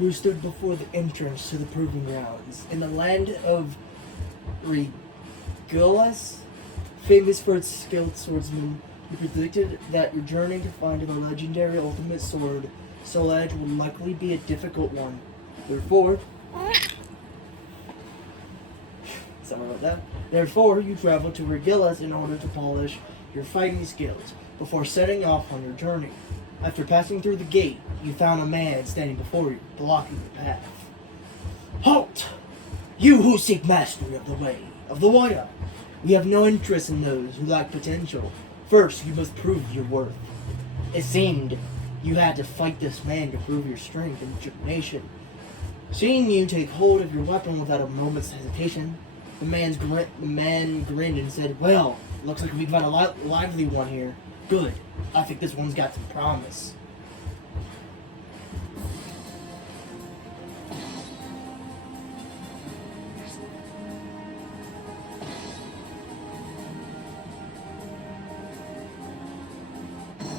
who stood before the entrance to the proving grounds in the land of Regulus, famous for its skilled swordsman. You predicted that your journey to find the legendary ultimate sword, Soul Edge, would likely be a difficult one. Therefore, sorry about that. Therefore, you travel to Regulus in order to polish your fighting skills before setting off on your journey. After passing through the gate, you found a man standing before you, blocking the path. Halt! You who seek mastery of the way, of the wire. We have no interest in those who lack potential. First, you must prove your worth. It seemed you had to fight this man to prove your strength and determination. Seeing you take hold of your weapon without a moment's hesitation, the man grinned and said, "Well, looks like we've got a lively one here. Good. I think this one's got some promise."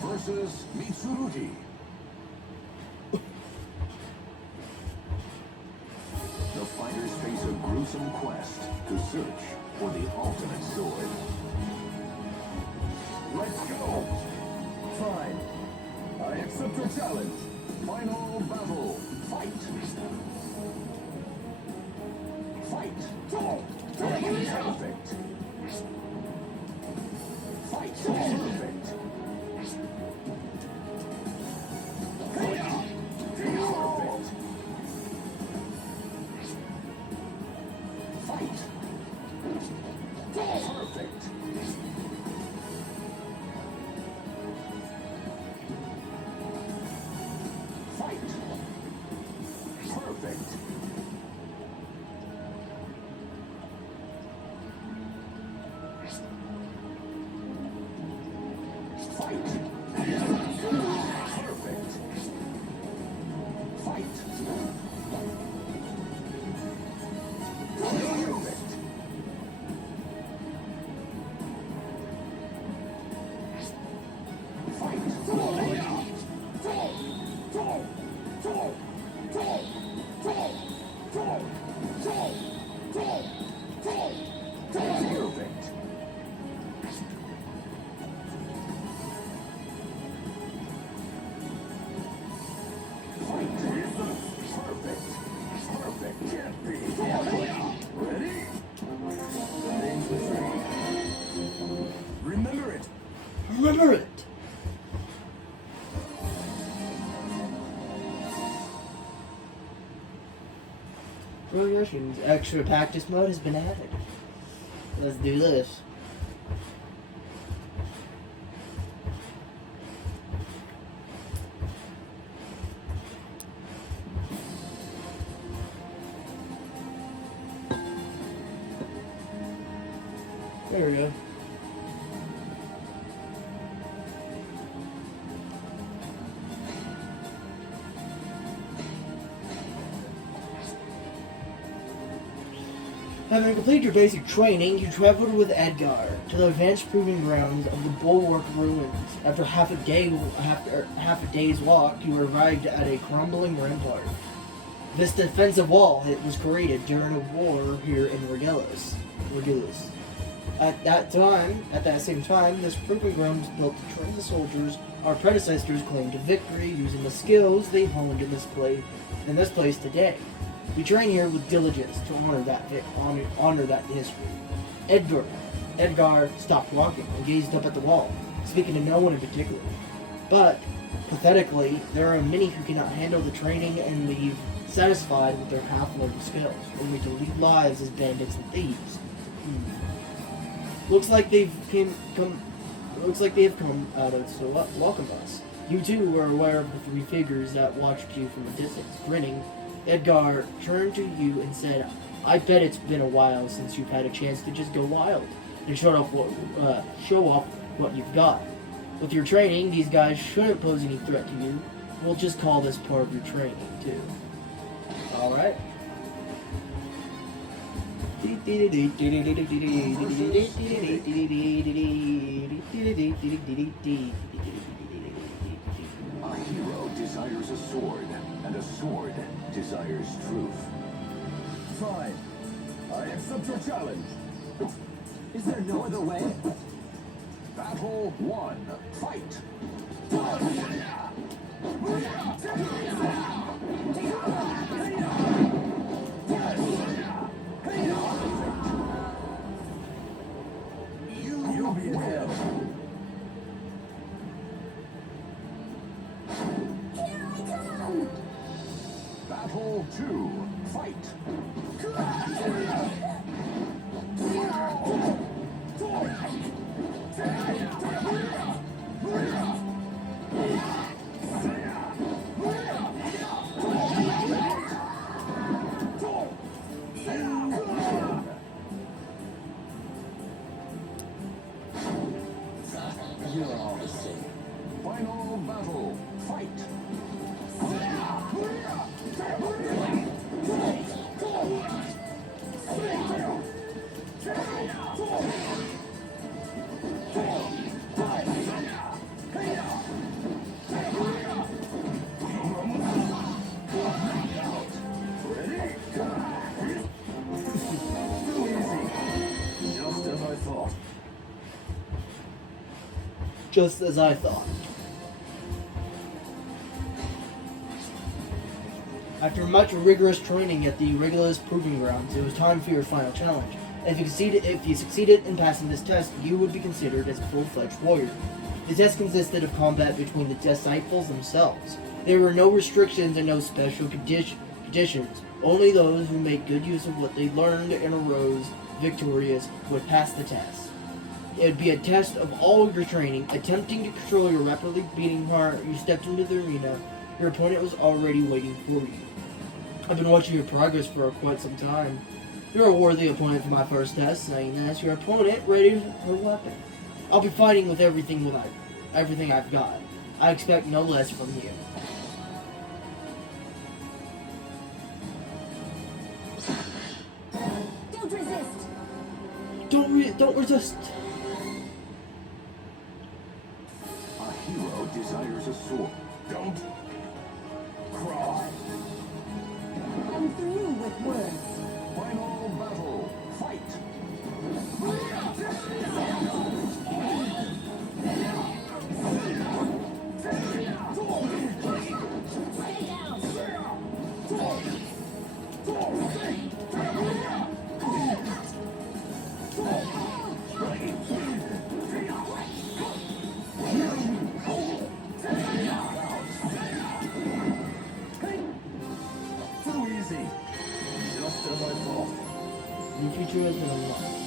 Versus Mitsurugi. The fighters face a gruesome quest to search for the ultimate sword. Let's go! Fine. I accept your challenge. Final battle. Fight! Fight! Perfect! Fight! Perfect! Remember it! Progression's extra practice mode has been added. Let's do this. There we go. Having completed your basic training, you traveled with Edgar to the advanced proving grounds of the Bulwark Ruins. After half a day's walk, you arrived at a crumbling rampart. This defensive wall was created during a war here in Regulus. At that same time, this proving ground was built to train the soldiers our predecessors claimed to victory using the skills they honed in this place today. We train here with diligence to honor that history. Edgar stopped walking and gazed up at the wall, speaking to no one in particular. But, pathetically, there are many who cannot handle the training and leave satisfied with their half-level skills, only to lead lives as bandits and thieves. Looks like they have come out to welcome us. You too were aware of the three figures that watched you from a distance, grinning. Edgar turned to you and said, "I bet it's been a while since you've had a chance to just go wild and show off what you've got. With your training, these guys shouldn't pose any threat to you. We'll just call this part of your training, too." Alright. A hero desires a sword. and a sword desires truth. Fine. I accept your challenge. Is there no other way? Battle 1. Fight! You be him. Here I come! Battle 2. Fight! You're all the same. Final battle. Fight! Ready? Too easy. Just as I thought. Just as I thought. After much rigorous training at the Regulus Proving Grounds, it was time for your final challenge. If you succeeded in passing this test, you would be considered as a full-fledged warrior. The test consisted of combat between the disciples themselves. There were no restrictions and no special conditions. Only those who made good use of what they learned and arose victorious would pass the test. It would be a test of all your training. Attempting to control your rapidly beating heart, you stepped into the arena. Your opponent was already waiting for you. I've been watching your progress for quite some time. You're a worthy opponent for my first test, saying this. Your opponent ready for weapon. I'll be fighting with everything I've got. I expect no less from you. Don't resist! Don't resist. A hero desires a sword. Don't cry. I'm through with words. Final battle. Fight! Stay down! Too easy. Just as I thought. Your future has been unlocked.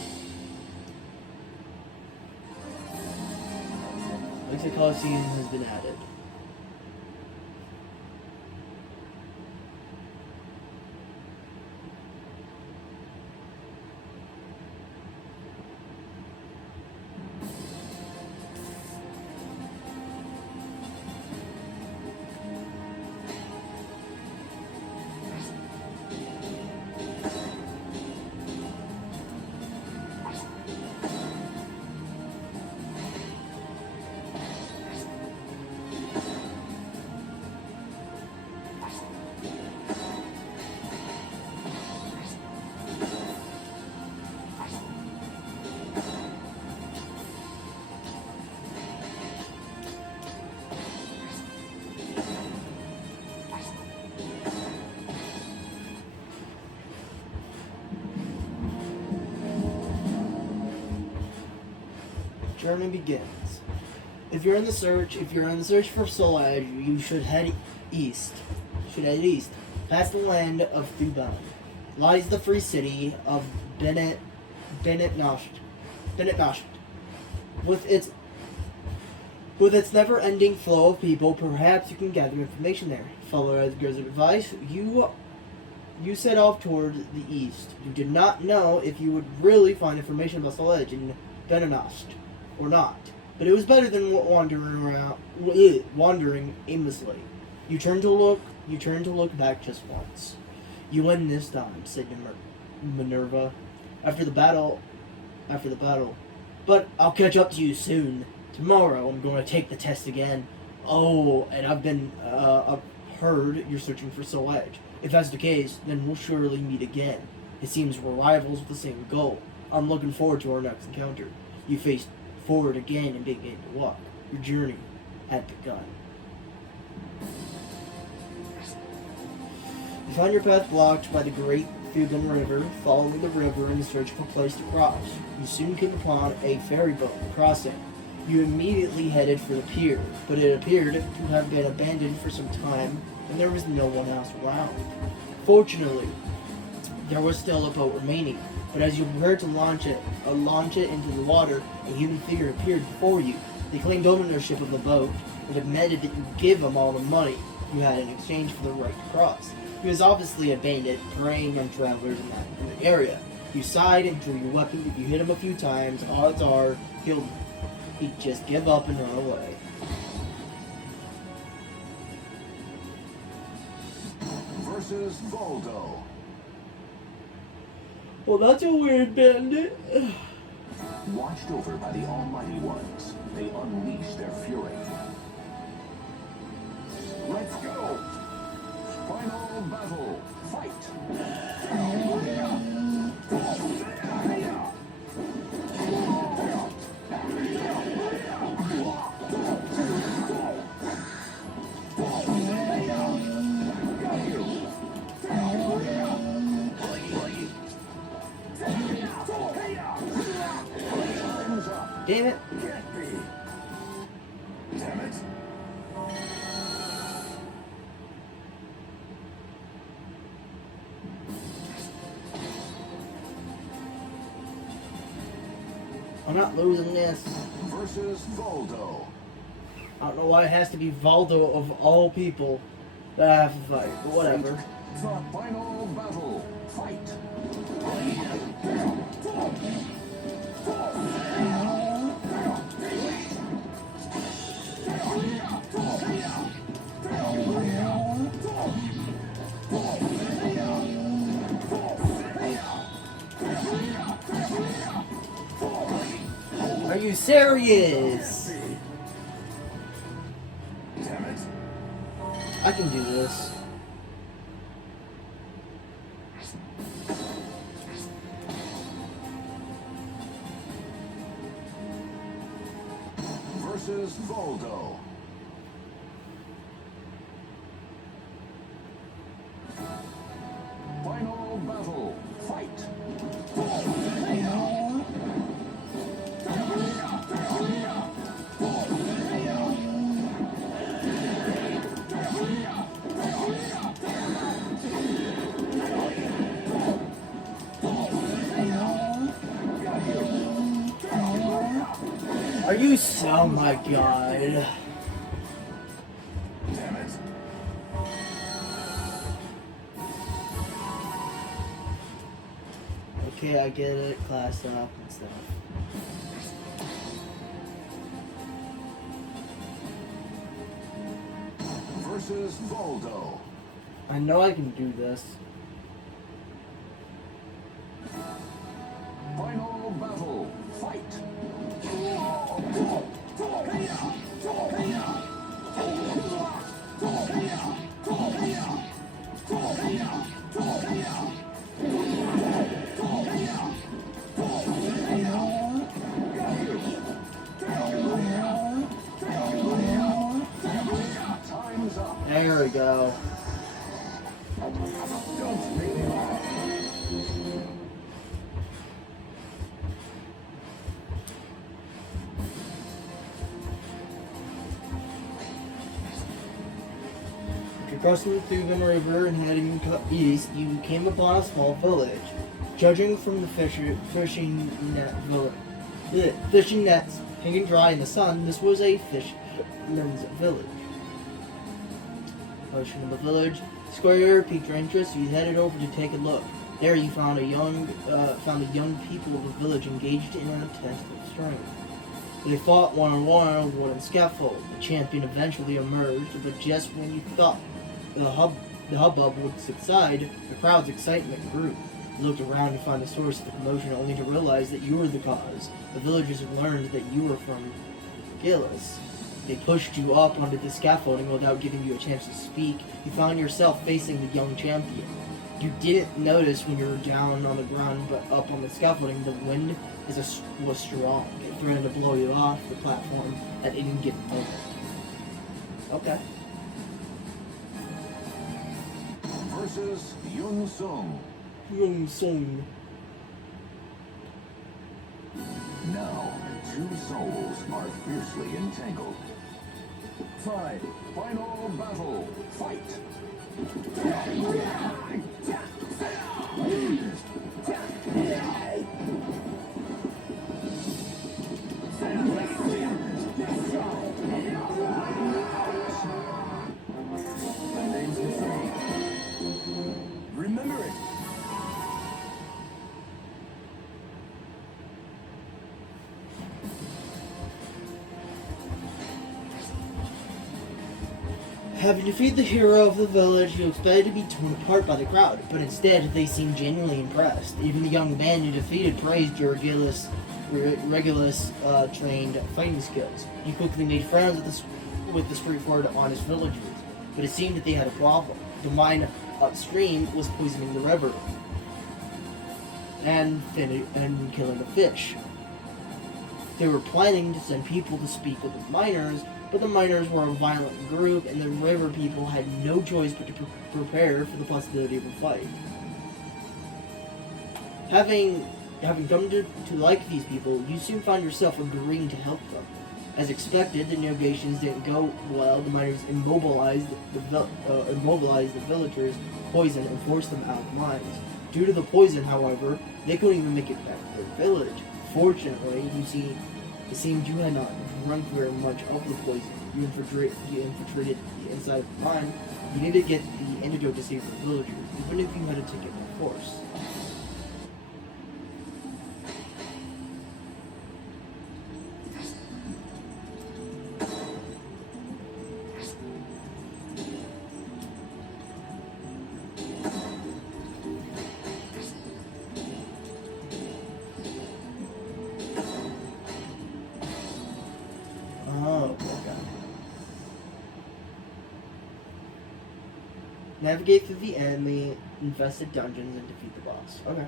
Looks like Coliseum has been added. Journey begins. If you're in the search for Soul Edge, you should head east. Past the land of Thuban lies the free city of Bennett Nosht. With its never-ending flow of people, perhaps you can gather information there. Follow Edgar's advice. You set off toward the east. You did not know if you would really find information about Soul Edge in Benanost or not, but it was better than wandering aimlessly. You turned to look back just once. You win this time, said Minerva. After the battle. But I'll catch up to you soon. Tomorrow I'm going to take the test again. Oh, and I've been heard you're searching for Soul Edge. If that's the case, then we'll surely meet again. It seems we're rivals with the same goal. I'm looking forward to our next encounter. You face forward again and begin to walk. Your journey had begun. You find your path blocked by the Great Thuban River. Following the river in search of a place to cross, you soon came upon a ferry boat crossing. You immediately headed for the pier, but it appeared to have been abandoned for some time, and there was no one else around. Fortunately, there was still a boat remaining, but as you prepared to launch it into the water, a human figure appeared before you. They claimed ownership of the boat and demanded that you give them all the money you had in exchange for the right to cross. He was obviously a bandit preying on travelers in the area. You sighed and drew your weapon. If you hit him a few times, odds are he'd just give up and run away. Versus Voldo. Well, that's a weird bandit. Watched over by the Almighty Ones, they unleash their fury. Let's go! Final battle, fight! Damn it. Damn it. I'm not losing this. Versus Voldo. I don't know why it has to be Valdo of all people that I have to fight, but whatever. The final battle, fight! Are you serious? Damn it. I can do this. Versus Voldo. Final battle, fight! Are you so? Oh my god. Damn it. Okay, I get it. Class up and stuff. Versus Voldo. I know I can do this. Final battle, fight! Time's up. There we go. Don't make me laugh. After crossing the Thuban River and heading east, you came upon a small village. Judging from the fishing nets hanging dry in the sun, this was a fisherman's village. Approaching the village square piqued your interest, so you headed over to take a look. There you found the young people of the village engaged in an intense struggle. They fought one-on-one on a wooden scaffold. The champion eventually emerged, but just when you thought the hubbub would subside, the crowd's excitement grew. You looked around to find the source of the commotion, only to realize that you were the cause. The villagers had learned that you were from Gillis. They pushed you up onto the scaffolding without giving you a chance to speak. You found yourself facing the young champion. You didn't notice when you were down on the ground, but up on the scaffolding, the wind was strong. It threatened to blow you off the platform at any given moment. Okay. Versus Yun Sung. Young Sung. Now, two souls are fiercely entangled. Final battle. Fight. The name's the same. Remember it. Having defeated the hero of the village, you expected to be torn apart by the crowd, but instead they seemed genuinely impressed. Even the young man you defeated praised your Regulus trained fighting skills. You quickly made friends with the straightforward, honest villagers, but it seemed that they had a problem. The mine upstream was poisoning the river and killing the fish. They were planning to send people to speak with the miners, but the miners were a violent group, and the river people had no choice but to prepare for the possibility of a fight. Having come to like these people, you soon found yourself agreeing to help them. As expected, the negotiations didn't go well. The miners immobilized the villagers, poisoned, and forced them out of the mines. Due to the poison, however, they couldn't even make it back to their village. Fortunately, it seemed you had not drunk very much of the poison. You infiltrated the inside of the mine. You needed to get the antidote to save the villagers, even if you had to take it by force. Navigate through the enemy infested dungeons and defeat the boss. Okay.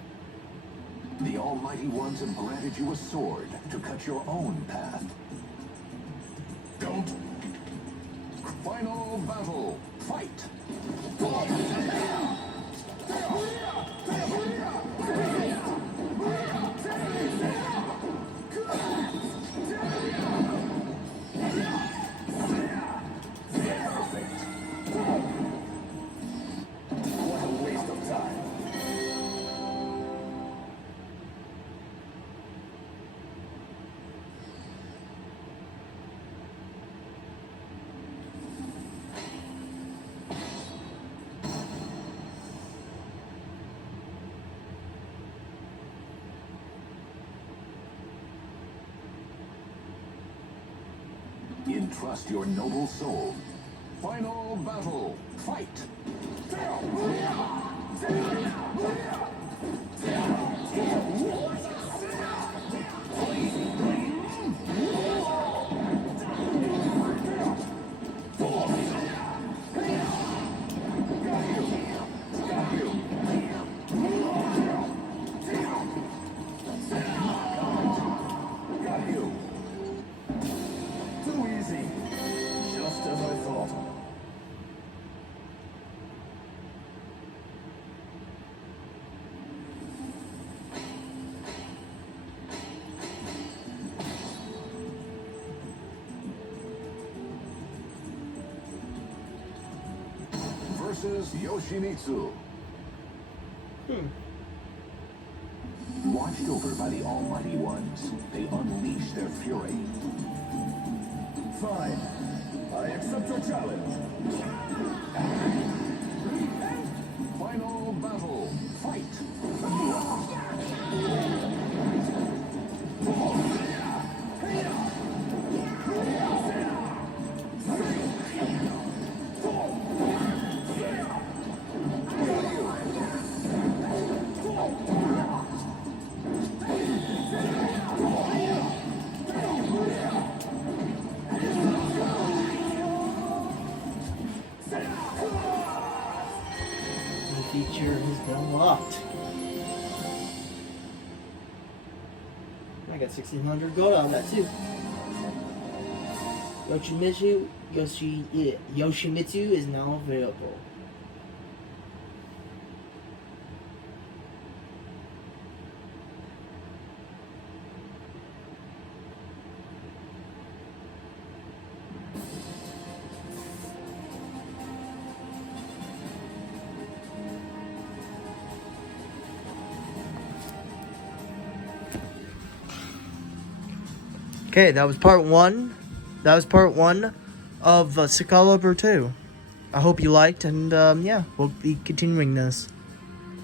The Almighty Ones have granted you a sword to cut your own path. Don't. Final battle. Fight. What a waste of time. Entrust your noble soul. Final battle. Fight. Got you. Too easy. Just as I thought. Versus Yoshimitsu. Watched over by the Almighty Ones, they unleash their fury. Fine. I accept your challenge. Final battle. Fight. has been unlocked. I got 1,600 gold out of that too. Yoshimitsu is now available. Okay, that was part one. That was part one of Soulcalibur 2. I hope you liked, and yeah, we'll be continuing this.